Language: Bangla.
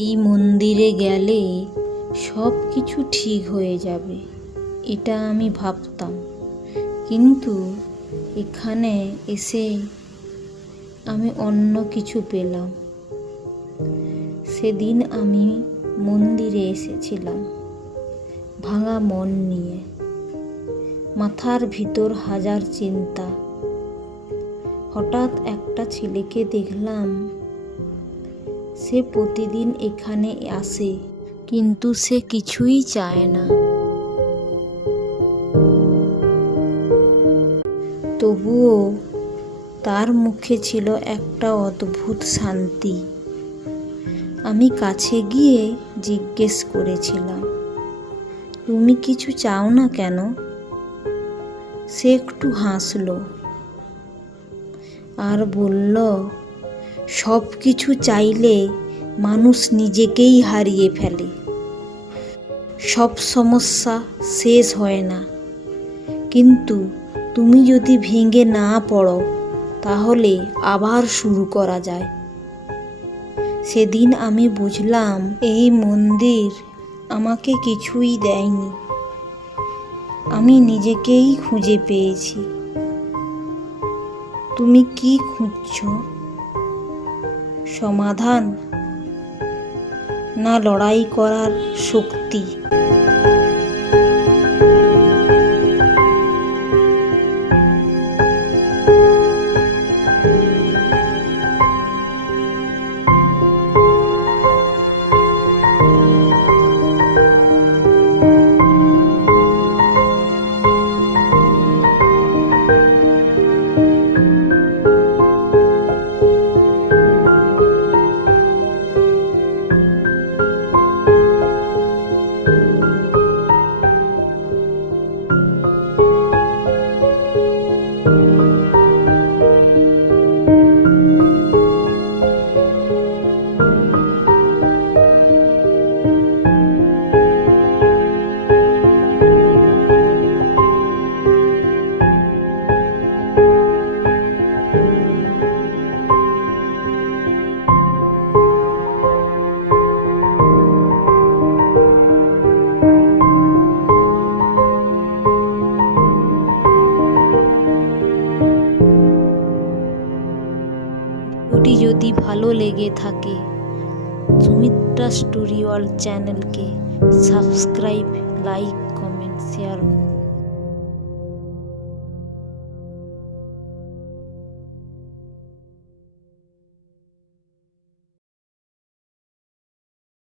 এই মন্দিরে গেলে সব কিছু ঠিক হয়ে যাবে, এটা আমি ভাবতাম। কিন্তু এখানে এসে আমি অন্য কিছু পেলাম। সেদিন আমি মন্দিরে এসেছিলাম ভাঙা মন নিয়ে, মাথার ভিতর হাজার চিন্তা। হঠাৎ একটা ছেলেকে দেখলাম, সে প্রতিদিন এখানে আসে, কিন্তু সে কিছুই চায় না। তবুও তার মুখে ছিল একটা অদ্ভুত শান্তি। আমি কাছে গিয়ে জিজ্ঞেস করেছিলাম, তুমি কিছু চাও না কেন? সে একটু হাসলো আর বলল, সব কিছু চাইলে মানুষ নিজেকেই হারিয়ে ফেলে। সব সমস্যা শেষ হয় না, কিন্তু তুমি যদি ভেঙে না পড়ো তাহলে আবার শুরু করা যায়। সেদিন আমি বুঝলাম, এই মন্দির আমাকে কিছুই দেয়নি, আমি নিজেকেই খুঁজে পেয়েছি। তুমি কি খুঁজছো? সমাধান না লড়াই করার শক্তি? ভিডিওটি যদি ভালো লেগে থাকে সুমিত্রা স্টোরি ওয়ার্ল্ড চ্যানেলকে সাবস্ক্রাইব, লাইক, কমেন্ট, শেয়ার